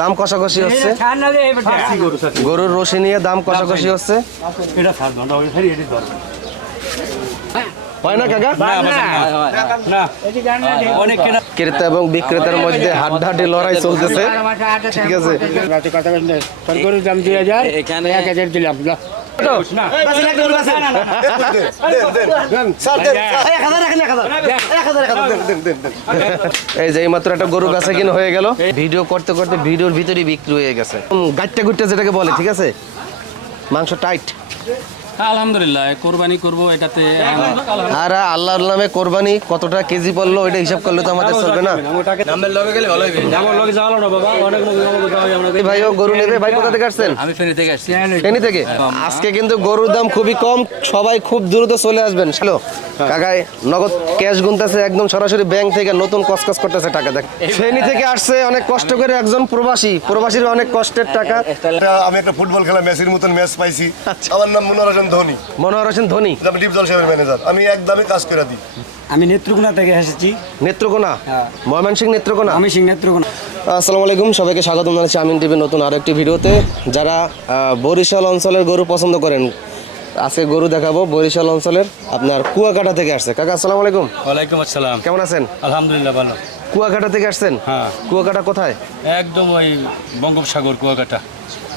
দাম কষাকষি হচ্ছে? গরুর রশি নিয়ে দাম কষাকষি হচ্ছে? হয় না কাকা? ক্রেতা এবং বিক্রেতার মধ্যে হাড্ডাহাড্ডি লড়াই চলতেছে। ঠিক আছে। গরুর দাম দুই হাজার এক হাজার দিলাম এই যে এই মাত্র একটা গরু গাছে কিনা হয়ে গেল ভিডিও করতে করতে ভিডিওর ভিতরেই বিক্রি হয়ে গেছে যেটাকে বলে ঠিক আছে মাংস টাইট আলহামদুলিল্লাহ কোরবানি করব এটাতে। আর আল্লাহর নামে কোরবানি কতটা কেজি পড়ল এটা হিসাব করলে তো আমাদের চলবে না। নামের লগে গেলে ভালো হবে আমার লগে যাওয়ালো না বাবা অনেক লোক আমরা এই গরু নেবে? ভাই কোথা থেকে আসছেন? আমি ফেনী থেকে আসছি। ফেনী থেকে। আজকে কিন্তু গরুর দাম খুবই কম সবাই খুব দ্রুত চলে আসবেন। হ্যালো? কাকাই নগদ ক্যাশ গুনতেছে একদম সরাসরি ব্যাংক থেকে নতুন কসকস করতেছে টাকা দেখ। ফেনী থেকে আসছে অনেক কষ্ট করে একজন প্রবাসী। প্রবাসীর অনেক কষ্টের টাকা। এটা আমি একটা ফুটবল খেলা মেসির মতন ম্যাচ পাইছি। আমার নাম মনোর হোসেন ধোনি। মনোহর হোসেন ধোনি? আমি ডিপ ম্যানেজার। আমি একদমই কাজ করে দিই। আমি নেত্রকোনা থেকে এসেছি। নেত্রকোনা? ময়মনসিংহ নেত্রকোনা? আমি সিং নেত্রকোনা। আসসালামু আলাইকুম সবাইকে স্বাগত জানাচ্ছি আমিন টিভির নতুন আরও একটি ভিডিওতে। যারা বরিশাল অঞ্চলের গরু পছন্দ করেন আজকে গরু দেখাবো বরিশাল অঞ্চলের আপনার কুয়াকাটা থেকে আসছে। কাকা আসসালামু আলাইকুম। ওয়ালাইকুম আসসালাম। কেমন আছেন? আলহামদুলিল্লাহ ভালো। কুয়াকাটা থেকে আসছেন? হ্যাঁ। কুয়াকাটা কোথায়? একদম ওই বঙ্গোপসাগর কুয়াকাটা।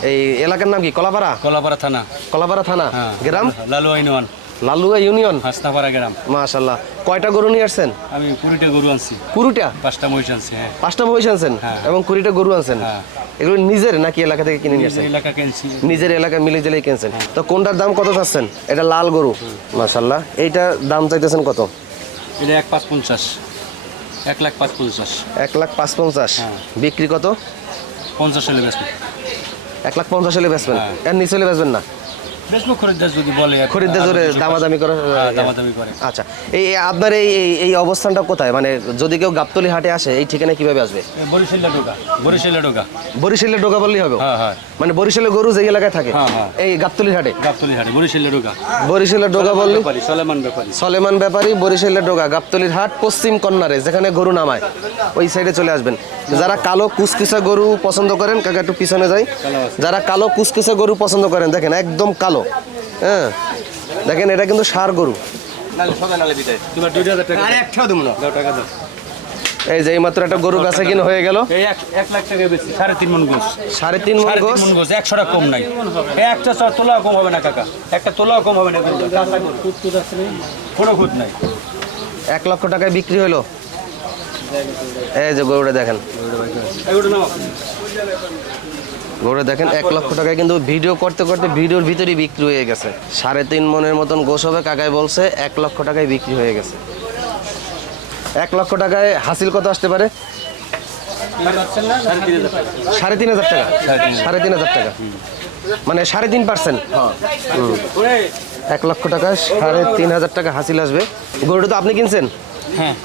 এই এলাকার নাম কি? কলাপাড়া? কলাপাড়া থানা। কলাপাড়া থানা। হ্যাঁ গ্রাম? লালু আইনওয়ান লালুয়া ইউনিয়ন? হাসনাপাড়া গ্রাম। মাশাল্লাহ কয়টা গরু নিয়ে আসছেন? আমি কুড়িটা গরু আনছি। কুড়িটা? পাঁচটা মহিষ আনছি হ্যাঁ। পাঁচটা মহিষ আনছেন? হ্যাঁ। এবং কুড়িটা গরু আনছেন? হ্যাঁ। এগুলো নিজের নাকি এলাকা থেকে কিনে নিয়ে নিজের আসছেন? এলাকা কিনছি। নিজের এলাকা মিলে জেলেই কিনছেন। তো কোনটার দাম কত চাচ্ছেন? এটা লাল গরু। মাশাল্লাহ এইটার দাম চাইতেছেন কত? এটা এক পাঁচ পঞ্চাশ। এক লাখ পাঁচ পঞ্চাশ। এক লাখ পাঁচ পঞ্চাশ। বিক্রি কত? পঞ্চাশ হলে বেসবো এক লাখ পঞ্চাশ হলে বেচবেন হ্যাঁ। এর নিচে হলে বেচবেন না বেসবো খরিদ্দার যদি বলে খরিদ্দার জোরে দামাদামি করে হ্যাঁ, দামাদামি করে। আচ্ছা এই আপনার এই এই- অবস্থানটা কোথায়? মানে যদি কেউ গাবতলি হাটে আসে এই কীভাবে আসবে? ডোকা ডোকা বরিশালে ডোকা বললেই হবে? হ্যাঁ হ্যাঁ। মানে বরিশালে গরু যে এলাকায় থাকে হ্যাঁ, হ্যাঁ। এই গাবতলি হাটে? গাবতলি হাটে ডোকা বরিশালে ডোকা বললি? সলেমান ব্যাপারী। সলেমান ব্যাপারী বরিশালের ডোগা গাবতলির হাট পশ্চিম কর্নারে যেখানে গরু নামায়। ওই সাইডে চলে আসবেন। যারা কালো কুচকুচা গরু পছন্দ করেন কাকা একটু পিছনে যাই। যারা কালো কুচকুচা গরু পছন্দ করেন দেখেন একদম কালো। হ্যাঁ। দেখেন এটা কিন্তু সার গরু। এই যে এই মাত্র একটা গরু বেচা কিনা হয়ে গেল। সাড়ে তিন মন গোস। সাড়ে তিন মণ গোস? গোস। একশো কম নাই। একটা চ- তোলাও কম হবে না কাকা। একটা তোলাও কম হবে না। কোনো খুঁত নাই। এক লক্ষ টাকায় বিক্রি হলো। এই যে গরুটা দেখেন। গরু দেখেন এক লক্ষ টাকায় কিন্তু ভিডিও করতে করতে ভিডিওর ভিতরেই বিক্রি হয়ে গেছে। সাড়ে তিন মনের মতন গোস হবে কাকায় বলছে এক লক্ষ টাকায় বিক্রি হয়ে গেছে। এক লক্ষ টাকায় হাসিল কত আসতে পারে? সাড়ে তিন হাজার টাকা। সাড়ে তিন হাজার টাকা টাকা। মানে সাড়ে তিন পার্সেন্ট। এক লক্ষ টাকায় সাড়ে তিন হাজার টাকা হাসিল আসবে। গরুটা তো আপনি কিনছেন? হ্যাঁ।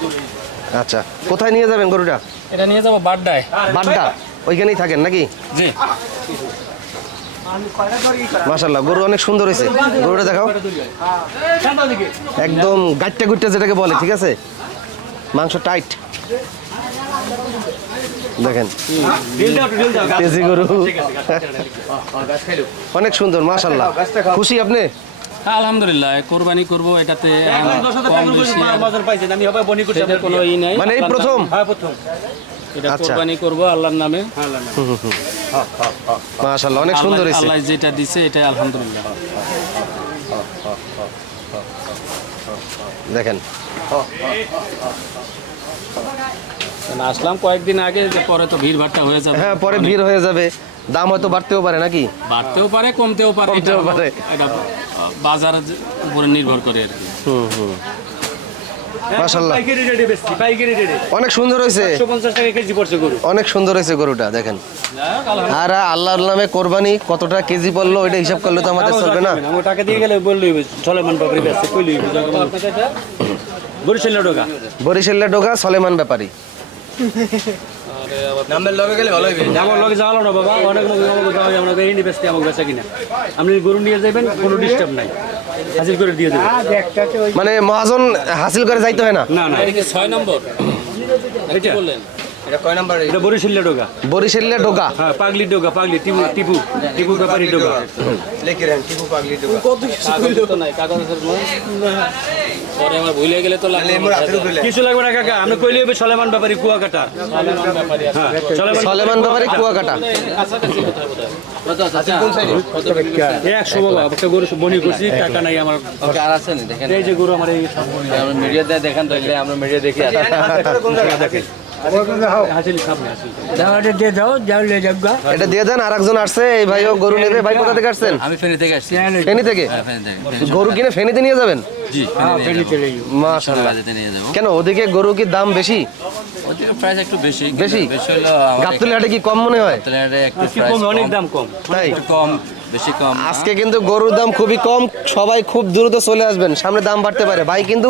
আচ্ছা কোথায় নিয়ে যাবেন গরুটা? এটা নিয়ে যাব বাড্ডায়। বাড্ডা। ওইখানেই থাকেন নাকি? জি। মাশাল্লাহ গরু অনেক সুন্দর হয়েছে। গরুটা দেখাও। একদম গাইটটা গুটটা যেটাকে বলে ঠিক আছে? মাংস টাইট। দেখেন। তেজি গরু। অনেক সুন্দর মাশাল্লাহ খুশি আপনি? আলহামদুলিল্লাহ কোরবানি করব এটাতে। মানে এই প্রথম? হ্যাঁ প্রথম। এটা আচ্ছা। কোরবানি করব আল্লাহর নামে। মাশাল্লাহ অনেক সুন্দর হয়েছে আল্লাহ যেটা দিছে এটা আলহামদুলিল্লাহ। দেখেন। আসলাম কয়েকদিন আগে পরে তো ভিড় ভাট্টা হয়ে যাবে। হ্যাঁ পরে ভিড় হয়ে যাবে। দাম হয়তো বাড়তেও পারে নাকি? বাড়তেও পারে কমতেও পারে কমতেও পারে। এটা বাজারের উপরে নির্ভর করে আর কি। হুম হুম। মাশাল্লাহ পাইকারি রেটে পাইকারি রেটে অনেক সুন্দর হয়েছে। একশো পঞ্চাশ টাকা কেজি পড়ছে গরু। অনেক সুন্দর হয়েছে গরুটা দেখেন। আর আল্লাহর নামে কোরবানি কতটা কেজি পড়ল এটা হিসাব করলে তো আমাদের চলবে না। আমি টাকা দিয়ে গেলে বললই চলেমান বাবরি কইলই ডোগা সলেমান ব্যাপারী। আমার লগে যাওয়া না বাবা অনেক লোক আমরা বেরিয়ে বেসতে আমাকে বেচা কিনা। আপনি গরু নিয়ে যাবেন কোনো ডিস্টার্ব নাই। হাজির করে দিয়ে দেবেন মানে মহাজন হাসিল করে যাইতে হয় না? না না। ছয় নম্বর? এটা? বললেন? এটা বরিশাল্লা ডোগা। বরিশালে ঢোকা হ্যাঁ পাগলি ডোগা পাগলি টিপু টিপু টিপু ব্যাপারী ডোগা। তো নাই কাগজের মধ্যে। পরে আমার ভুলে গেলে তো লাগবে কিছু লাগবে না কাকা আমি কইলে হবে সলেমান ব্যাপারী কুয়াকাটা হ্যাঁ সলেমান সলেমান কুয়াকাটা কাছাকাছি কোথায় বোধ এই একশো বাবা একটা গরু বনি করছি টাকা নাই আমার আর দেখেন এই যে গরু আমার এই আমরা মিডিয়াতে দেখেন তাহলে আমরা মিডিয়া দেখি হাসিল সামনে হাসিল এটা দিয়ে দেন আর একজন আসছে এই ভাইও গরু নেবে ভাই কোথা থেকে আসছেন আমি ফেনী থেকে আসছি ফেনি হ্যাঁ, ফেনী থেকে গরু কিনে ফেনিতে নিয়ে যাবেন জি। মাশাআল্লাহ কেন ওদিকে গরু কি দাম বেশি ওদিকে প্রাইস একটু বেশি বেশি? বেশি হলো গাবতলি কি কম মনে হয় একটু আজকে প্রাইস অনেক দাম কম তাই কম বেশি কম আজকে কিন্তু গরুর দাম খুবই কম সবাই খুব দ্রুত চলে আসবেন সামনে দাম বাড়তে পারে ভাই কিন্তু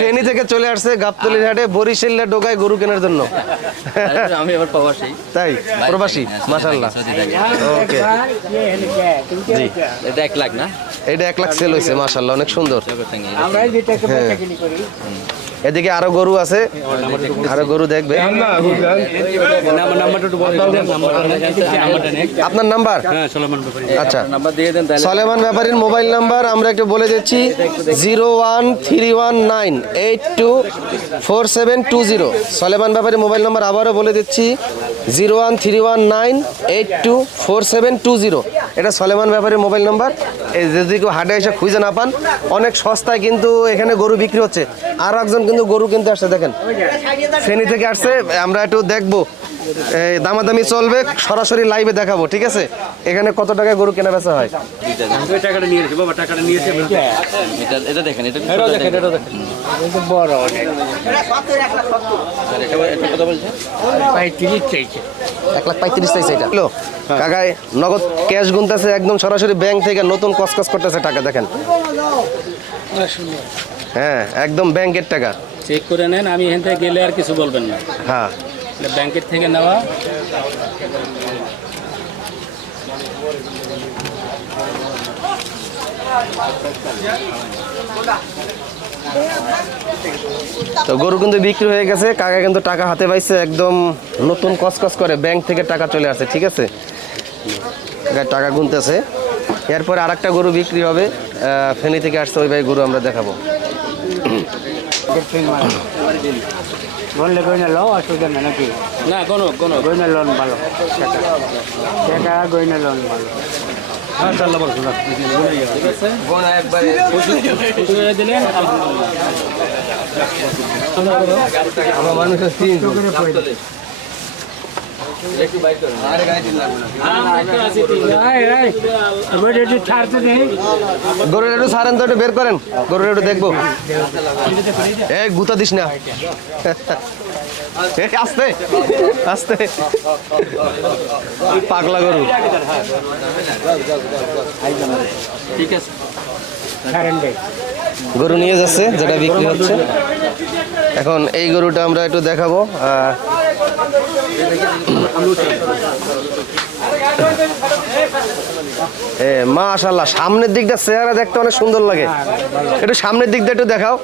ফেনী থেকে চলে আসছে গাবতলির হাটে বরিশাল্লা ডোকায় গরু কেনার জন্য আমি আবার প্রবাসী তাই প্রবাসী থাকি। ওকে জি এটা এক লাখ না এটা এক লাখ সেল হয়েছে মাশাল্লাহ অনেক সুন্দর। হ্যাঁ। এদিকে আরও গরু আছে, আরও গরু দেখবে। আপনার নাম্বার? আচ্ছা। সলেমান ব্যাপারীর মোবাইল নাম্বার, আমরা একটু বলে দিচ্ছি, zero one three one nine eight two four seven two zero. Soleman ব্যাপারীর মোবাইল নাম্বার আবারও বলে দিচ্ছি zero one three one nine eight two four seven two zero. এটা সলেমান ব্যাপারের মোবাইল নাম্বার। এই যদি কেউ হাটে এসে খুঁজে না পান, অনেক সস্তায় কিন্তু এখানে গরু বিক্রি হচ্ছে। আর একজন কিন্তু গরু কিন্তু আসছে, দেখেন। শ্রেণি থেকে আসছে, আমরা একটু দেখব। দামাদামি চলবে, সরাসরি লাইভে দেখাবো, ঠিক আছে? এখানে কত টাকায় গরু কেনা বেচা হয়? ওই টাকাটা নিয়ে এসে বাবা টাকাটা নিয়ে এসে এটা এটা দেখেন এটা একটু এটাও দেখেন দেখেন। এটাও দেখেন এটা এটা কত বলছে এক লাখ পঁয়ত্রিশ চাইছে এটা। হ্যালো কাকায় নগদ ক্যাশ গুনতেছে একদম সরাসরি ব্যাংক থেকে নতুন কসকস করতেছে টাকা দেখেন। হ্যাঁ একদম ব্যাংকের টাকা। চেক করে নেন আমি এখান থেকে গেলে আর কিছু বলবেন না। হ্যাঁ। ব্যাংকের থেকে নেওয়া। তো গরু কিন্তু বিক্রি হয়ে গেছে কাকা কিন্তু টাকা হাতে পাইছে একদম নতুন কসকস করে ব্যাংক থেকে টাকা চলে আসে ঠিক আছে? টাকা গুনতেছে। এরপরে আর একটা গরু বিক্রি হবে আহ, ফেনী থেকে আসছে ওই ভাই গরু আমরা দেখাবো। বললে গয়না লও অসুবিধা নেই নাকি? না কোনো কোনো গয়না লোন ভালো। টাকা লোন ভালো। চাল্লা বলছো না খুশি হয়ে দিলেন গরুর তো, একটু বের করেন। গরুর দেখব। এ দিস না। পাগলা গরু। গরু নিয়ে যাচ্ছে, যেটা বিক্রি হচ্ছে। এখন এই গরুটা আমরা একটু দেখাবো। মাশাল্লাহ সামনের দিকটা চেহারা দেখতে অনেক সুন্দর লাগে। একটু সামনের দিকটা একটু দেখাও।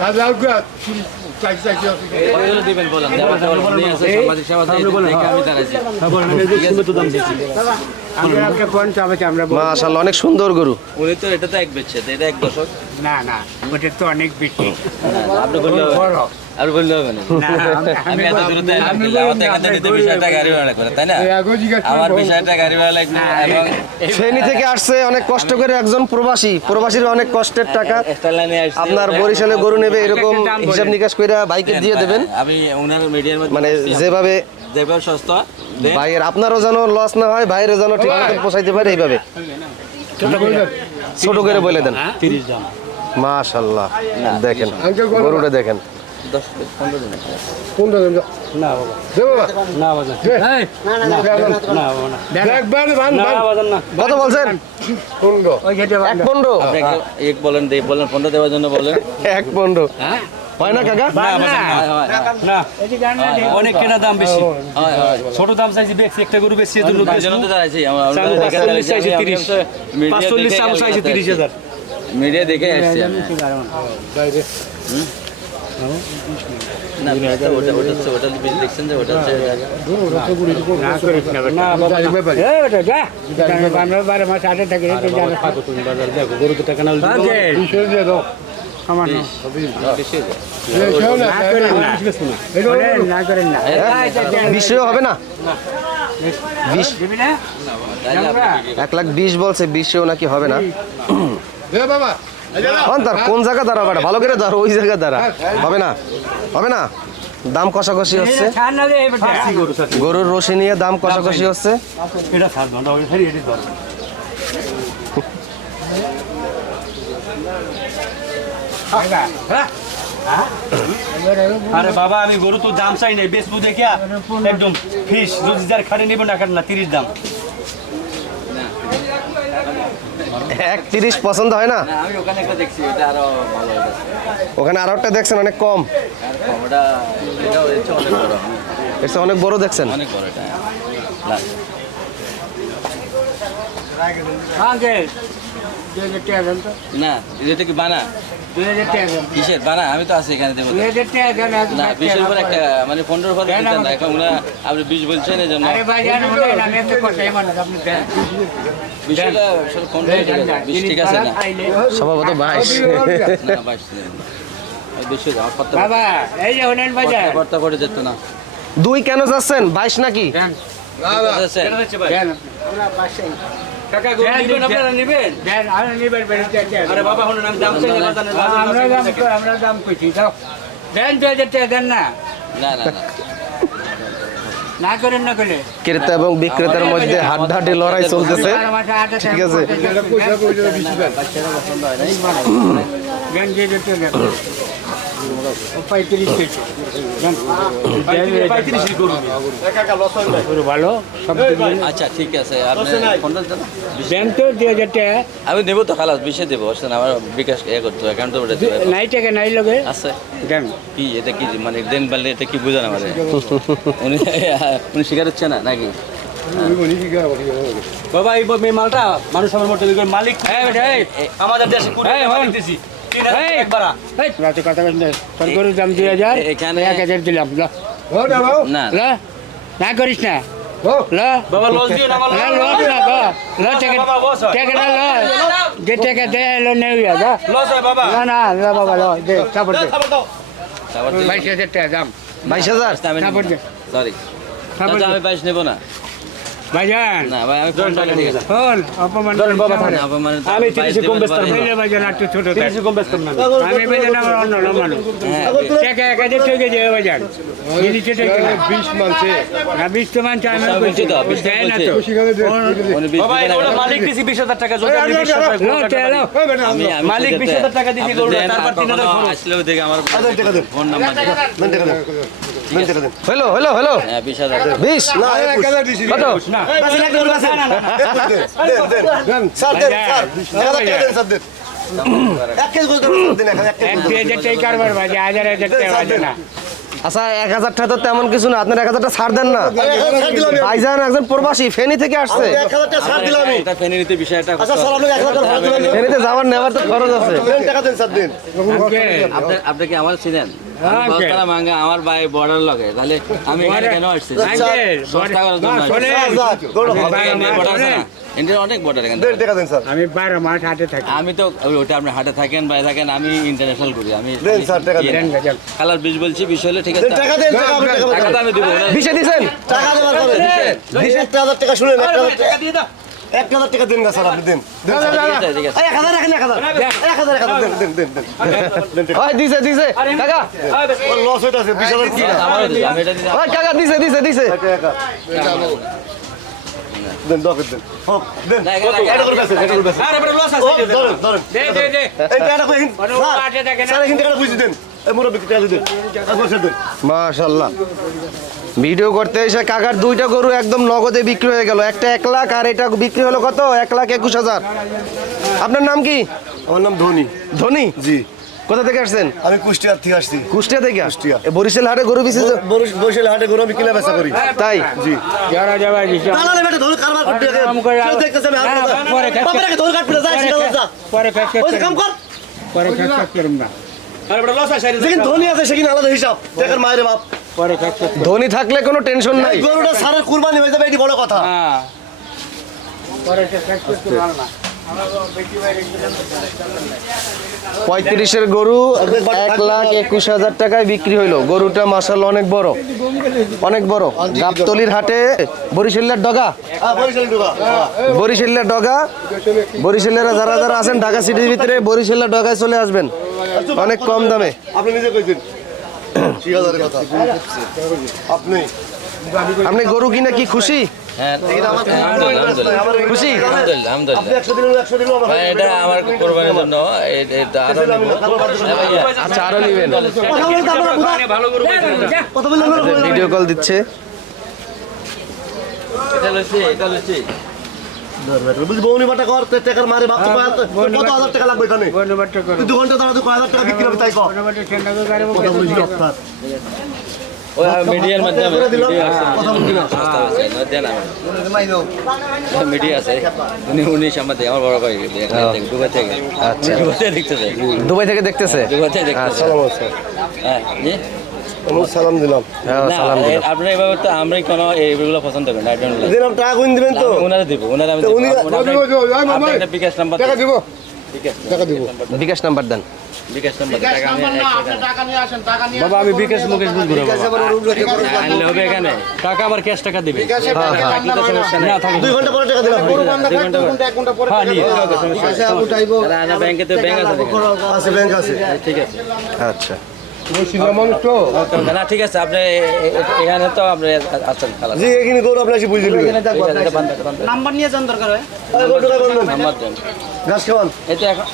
কতগুলো দিবেন বলেন। মাশাল্লাহ অনেক সুন্দর গরু। উনি তো এটা তো এক বেচছে এটা এক দশক। না না ওটা তো অনেক বেশি। আপনি বললে হবে। আর বললে হবে না। আমি এত দূরতে এলাম কিন্তু আমার তো এখান থেকে নিতে বিশ হাজার টাকা গাড়ি ভাড়া করে তাই না? আমার বিশ গাড়ি ভাড়া লাগবে এবং ফেনী থেকে আসছে অনেক কষ্ট করে একজন প্রবাসী। প্রবাসীর অনেক কষ্টের টাকা। আপনার বরিশালে গরু নেবে এরকম হিসাব নিকাশ করে বাইকে দিয়ে দেবেন? আমি ওনার মিডিয়ার মানে যেভাবে যেভাবে সস্তা ভাইয়ের আপনারও যেন লস না হয় ভাইয়ের যেন ঠিক মতো পোষাইতে পারে এইভাবে। ছোট করে বলে দেন। তিরিশ দাম মাশাল্লাহ দেখেন গরুটা দেখেন। দশ পনেরো কত বলছেন? গেটে এক। পনেরো। এক বলেন বলেন পনেরো দেওয়ার জন্য বলেন। এক পনেরো। হ্যাঁ? হয় না কাকা। হয় হয় হয়। অনেক কেনা দাম বেশি। হয় হয় ছোট দাম চাইছি বেশি একটা গরু বেশি চাইছি তিরিশ। চাইছি তিরিশ হাজার। মিডিয়া দেখে আসছি আমি। না ওটা ওটা ওটা হচ্ছে ওটা বেশি দেখছেন যে ওটা বারো মাস আটে থাকি, আমার হবে না? এক লাখ বিশ বলছে বিশেও নাকি হবে না? তার কোন জায়গা দাঁড়া বেটা? ভালো করে দাঁড়ো ওই জায়গা দাঁড়া। হবে না? হবে না? দাম কষাকষি হচ্ছে। গরুর রশি নিয়ে দাম কষাকষি হচ্ছে। আরে বাবা আমি গরু তো দাম চাই নাই বেশ বুঝে কিয়া একদম ফিস যদি যার খাটে নেবে না খাটে না তিরিশ দাম। এক তিরিশ পছন্দ হয় না? না আমি ওখানে একটা দেখছি ওটা আরও ভালো হয়েছে ওখানে আরও একটা দেখছেন অনেক কম। আর ওটা এটাও হচ্ছে অনেক বড়। এর অনেক বড় দেখছেন? অনেক না এটা কি বানা। কিসের আমি তো আছি এখানে দেবো না বিশের উপর একটা মানে পনেরোর পর দেন দিতেন না আমাকে। এখন ওরা আপনি বিশ বলছেন এই জন্য। পনেরো ঠিক আছে না? সম্ভবত বাইশ না বাইশ বেশি আমার কত বাবা এই যে হলেন বাজার কর্তা করে যেত না। দুই কেন যাচ্ছেন? বাইশ নাকি? আছে? দেন কাকা গরু আপনারা নিবেন? দেন আর নিবেন বেরিয়ে আরে বাবা হলো আমি দাম চাই না আমরা দাম আমরা দাম কইছি দাও দেন দুই হাজার টাকা দেন না। না না না। না করেন না করলে ক্রেতা এবং বিক্রেতার মধ্যে হাড্ডাহাড্ডি লড়াই চলতেছে। ঠিক আছে। ভালো আচ্ছা ঠিক আছে। দুই হাজার টাকা আমি দেবো তো খালাস বিশে দেবো। আসলে আমার বিকাশ এ করতে হবে অ্যাকাউন্ট তো ওটা দিতে হবে। নাই টাকা নাই লগে। আছে। দেন। কি এটা কি মানে দেন এটা কি বুঝান আমাদের? উনি উনি স্বীকার হচ্ছে না নাকি? বাবা এই মালটা মানুষ আমার করে মালিক। আমাদের দেশে দাম দুই হাজার। এক হাজার দিলাম না না। করিস না। বাইশ হাজার টাকা দাম বাইশ হাজার? সরি আমি বাইশ নেব না। ভাইজান। না ভাই আমি ফোন টাকা ঠিক আছে অপমান ধরেন বাবা, করিস না। না, আবার মানে তো আমি বাইশ তিরিশে কম দেবেন না। ভাইজান একটু ছোট থাক। তিরিশ কম বেচতাম না? আমি বেজন আমার অন্য লোক মানুষ। হ্যাঁ, টাকা এক হাজার টাকা যাবে বাজার জিনিসটা টাকা না বিশ মানছে। না বিশ তো মানছে আমি বলছি তো, বিশ দেয় না তো। বাবা এটা মালিক দিছি বিশ হাজার টাকা যদি আপনি বিশ হাজার টাকা লো টাকা লো ওই বেটা আমি আমি মালিক সেটাতে- বিশ হাজার টাকা দিছি গরুটা, তারপর আর তিন হাজার কখনো খরচ। আসলেও দেখে আমার টাকা। ফোন নাম্বার দেন। দেন টাকা দেন। দেন টাকা দেন হলো হলো হলো হ্যাঁ বিশ কত আচ্ছা এক হাজার টাকা তো তেমন কিছু না আপনার এক হাজার টাকা ছাড় দেন না। ভাইজান একজন প্রবাসী ফেনী থেকে আসছে আচ্ছা। ফেনীতে যাওয়ার নেওয়ার তো খরচ আছে দেন টাকা দেন স্যার দেন আপনি আপনি কি আমার ছিলেন হ্যাঁ, আমার ভাই বর্ডার লগে। তাহলে আমি এখানে কেন আসছি? অনেক বর্ডার আমি বারো মাস হাটে থাকি। আমি তো ওটা আপনি হাটে থাকেন বাইরে থাকেন আমি ইন্টারন্যাশনাল করি। আমি কালার বিশ বলছি বিশ হলে ঠিক আছে। দেন। আমি দিব। দিছেন? দেওয়ার পরে। শুনেন টাকা এক হাজার টাকা দেন না স্যার আপনি দেন। এক হাজার রাখেন এক হাজার এক হাজার। এক হাজার দেন দেন দেন দেন। দেন টাকা। ওই দিছে দিছে। কাকা। লস হইতাছে বিশ হাজার কি কাকা দিছে দিছে দিছে। দেন দশ দেন। হোক দেন। এটা করে বেচেন, এটা করে বেচেন। আরে বড় লস আছে ধরেন ধরেন। দে দে দে। এই টাকাটা কই স্যার, হাটে থাকে না। স্যার এখান টাকাটা বুঝি দেন। এই মুরব্বী টাকা দিন। একবার ছেড়ে দিন। মাশাল্লাহ ভিডিও করতে এসে কাকার দুইটা গরু একদম নগদে বিক্রি হয়ে গেল। একটা এক লাখ আর এটা বিক্রি হলো কত? এক লাখ একুশ হাজার। আপনার নাম কি? আমার নাম ধোনি। ধনী? জি। কোথা থেকে আসছেন? আমি কুষ্টিয়ার থেকে আসছি। কুষ্টিয়া থেকে? কুষ্টিয়া। বরিশাল হাটে গরু বরিশাল হাটে গরু আমি কিনা বেচা করি। তাই? জি। যারা যাবা দালালে বেটা ধরে কারবার করতে কেউ দেখতেছে আমি হাত পরে বাপরে ধরে কাটতে যায় সেটা যা। পরে ফ্যাক্টর ওই কাম কর। পরে করুম না। যেদিন ধনী আছে সেদিন আলাদা হিসাব। দেখেন মায়ের বাপ। ধনী থাকলে কোনো টেনশন নাই। গরুটা সারের কুরবানি হয়ে যাবে এটি বড় কথা। না। পঁয়ত্রিশের গরু এক লাখ একুশ হাজার টাকায় বিক্রি হইল। গরুটা মাসাল অনেক বড়। অনেক বড়। গাবতলির হাটে বরিশালের ডগা। হ্যাঁ বরিশালের ডগা। বরিশালেরা যারা যারা আছেন ঢাকা সিটির ভিতরে বরিশালের ডগায় চলে আসবেন। অনেক কম দামে। আপনি নিজে কইছেন ঠিক হাজারের কথা আপনি? আপনি গরু কিনে কি খুশি? হ্যাঁ খুশি? আলহামদুলিল্লাহ আপনি আলহামদুলিল্লাহ একশো দিন একশো দিন আমার ভাই, এটা আমার কোরবানির জন্য। এ- এটা আরও নেব। হ্যাঁ। আচ্ছা আরও নিবেন। বুঝা- ভিডিও কল দিচ্ছে। এটা লইছি, এটা লইছি। বুঝি বৌনি কর তোর মারে বাপ কত হাজার টাকা লাগবে এখানে? তুই দু ঘণ্টা দাঁড়া তুই হাজার টাকা বিক্রি হবে তাই কর বন্ধুবাট্টা ঠান্ডা করে গাড়ি কথা বলিস আপনার ওই মিডিয়ার মাধ্যমে মিডিয়া আছে। কথা বলবি না। সস্তা আছে, না, দেন আমার। মিডিয়া আছে। উনি উনি সামনে আমার বড় ভাই দুবাই থেকে। আচ্ছা। দুবাই থেকে দেখতেছে। দুবাই থেকে দেখতেছে? দুবাই থেকে দেখতেছে। হ্যাঁ সালাম দিলাম। হ্যাঁ, সালাম দিলাম। এ- এভাবে তো আমরা কোনো এইগুলো পছন্দ করি না. দিলাম টাকা দিবেন তো। ওনারা দিব ওনারা আমি তো উনি- আপনার- দিব, দিব, দিব, আপনার মামাই। একটা বিকাশ নাম্বার টাকা দিব। বিকাশ টাকা দিব। বিকাশ নাম্বার দেন। বিকাশ নাম্বার টাকা আমি একশো টাকা বাবা আমি বিকাশ মুকেশ বুঝব না বাবা। আনলে হবে এখানে। টাকা আবার ক্যাশ টাকা দিবে। থাকলে তো সমস্যা নেই। না থাকলে দুই ঘণ্টা পরে টাকা দিলাম। নিয়ে তাহলে আনা ব্যাংকে তো ব্যাংক আছে এখানে। আছে ব্যাংক আছে। ঠিক আছে। আচ্ছা। না ঠিক আছে আপনি এ- এ- এখানে তো আপনি আছেন জি এখানে গরু আপনি এসে বুঝে নেবেন নাম্বার নিয়ে যান দরকার হয়। নাম্বার দেন। ঘাস খাওয়ান। এই এখন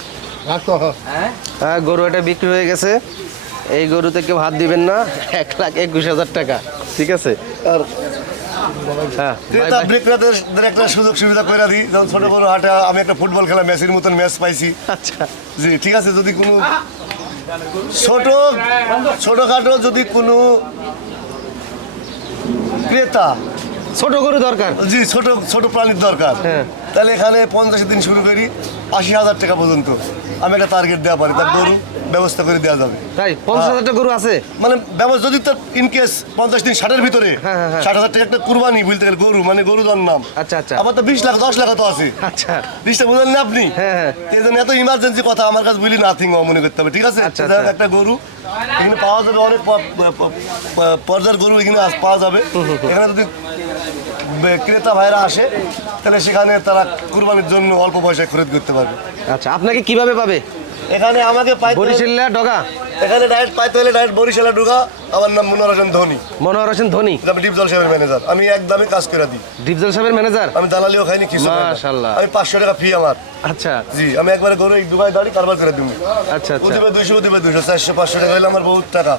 হ্যাঁ। গরু এটা বিক্রি হয়ে গেছে। এই গরুতে কেউ হাত দিবেন না এক লাখ একুশ হাজার টাকা ঠিক আছে? আর হ্যাঁ একটা সুযোগ সুবিধা করে দিই যেমন ছোট বড় হাটে আমি একটা ফুটবল খেলা ম্যাচের মতন ম্যাচ পাইছি। আচ্ছা। জি ঠিক আছে যদি কোনো ছোট ছোটখাটো যদি কোনো ক্রেতা ছোট গরু দরকার জি ছোট ছোট প্রাণীর দরকার হ্যাঁ। তাহলে এখানে পঞ্চাশ দিন শুরু করি আশি হাজার টাকা পর্যন্ত। আমি একটা টার্গেট দেওয়া পারি তার গরু ব্যবস্থা করে দেওয়া যাবে। তাই? পঞ্চাশ হাজার টাকা গরু আছে? মানে ব্যবস্থা যদি তার ইন কেস পঞ্চাশ দিন ষাটের ভিতরে হ্যাঁ, হ্যাঁ, হ্যাঁ। ষাট হাজার টাকা একটা কুরবানি বলতে গেলে গরু মানে গরু যার নাম। আচ্ছা আচ্ছা। আবার তো বিশ লাখ দশ লাখ তো আছে। আচ্ছা। বিশটা বুঝলেন না আপনি? হ্যাঁ, হ্যাঁ। এই জন্য এত ইমার্জেন্সি কথা আমার কাছে বুঝলি নাথিং মনে করতে হবে ঠিক আছে? আচ্ছা, আচ্ছা। একটা গরু এখানে পাওয়া যাবে অনেক প- প- প- পর্যায়ের গরু এখানে পাওয়া যাবে। এখানে যদি ক্রেতা ভাইরা আসে তাহলে সেখানে তারা কুরবানির জন্য অল্প পয়সায় খরিদ করতে পারবে। আচ্ছা আপনাকে কীভাবে পাবে? এখানে আমাকে পাইতে বরিশাল্লা ডগা? এখানে ডাইরেক্ট পাইতে হলে ডাইরেক্ট বরিশালে ঢুকা আমার নাম মনোর হোসেন ধোনি। মনোহর হোসেন ধনী? আমি ডিপ জল সাহেবের ম্যানেজার আমি একদমই কাজ করে দিই। ডিপজল সাহেবের ম্যানেজার আমি দালালিও খাইনি কিছু। মাশাআল্লাহ। আমি পাঁচশো টাকা ফি আমার। আচ্ছা। জি আমি একবারে গরু এই দুবাই দাঁড়ি কারবার করে দিব। আচ্ছা আচ্ছা। দিবে দুইশো দিবে দুইশো চারশো পাঁচশো টাকা হলে আমার বহুত টাকা।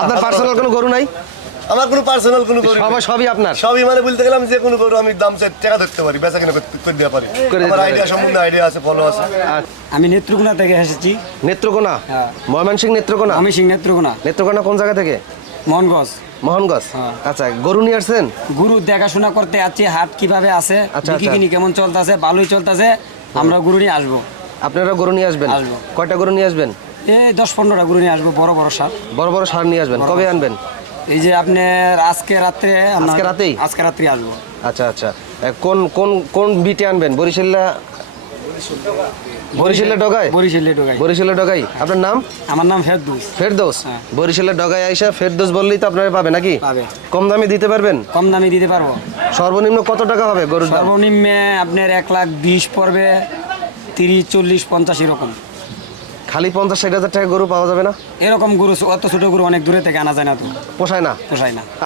আপনার পার্সোনাল কোনো গরু নাই? আমার কোনো পার্সোনাল কোনো গরু। সবাই সবই আপনার? সবই মানে বলতে গেলাম যে কোনো গরু আমি দাম চাই টাকা ধরতে পারি বেচা কিনা করতে করে দিতে পারি। আমার আইডিয়া সম্পূর্ণ আইডিয়া আছে ফলো আছে। আমি নেত্রকোনা থেকে এসেছি। নেত্রকোনা? হ্যাঁ। ময়মনসিং নেত্রকোনা? আমি সিং নেত্রকোনা। নেত্রকোনা কোন জায়গা থেকে? মোহনগঞ্জ মোহনগঞ্জ হ্যাঁ। আচ্ছা গরু নিয়ে আসছেন? গুরু দেখাশোনা করতে আছি হাট কীভাবে আছে আচ্ছা, বিক্রি আচ্ছা। কিনি কেমন চলতেছে ভালোই চলতেছে আমরা গুরু নিয়ে আসব। আপনারা গরু নিয়ে আসবেন? আসব। কয়টা গরু নিয়ে আসবেন? এই দশ পনেরোটা গুরু নিয়ে আসব বড় বড় সার। বড় বড় সার নিয়ে আসবেন। কবে আনবেন? এই যে আপনার আজকে রাত্রে আজকে রাতেই? আজকে রাত্রে আসব। আচ্ছা আচ্ছা। কোন কোন কোন বিটে আনবেন? বরিশাল্লা বরিশাল্লা ডগায়? বরিশালে ঢোকাই বরিশাল্লা ডগাই আপনার নাম? আমার নাম ফেরদুস। ফেরদোস? হ্যাঁ। বরিশাল্লা ডগায় আইসা ফেরদোস বললেই তো আপনারা পাবে নাকি? পাবে। কম দামে দিতে পারবেন? কম দামে দিতে পারব। সর্বনিম্ন কত টাকা হবে গরুর সর্বনিম্নে আপনার এক লাখ বিশ পড়বে তিরিশ চল্লিশ পঞ্চাশ এরকম। খালি পঞ্চাশ ষাট হাজার টাকা গরু পাওয়া যাবে না? এরকম গরু অত ছোট গরু অনেক দূরে থেকে আনা যায় না তো। পোষায় না? পোষায় না।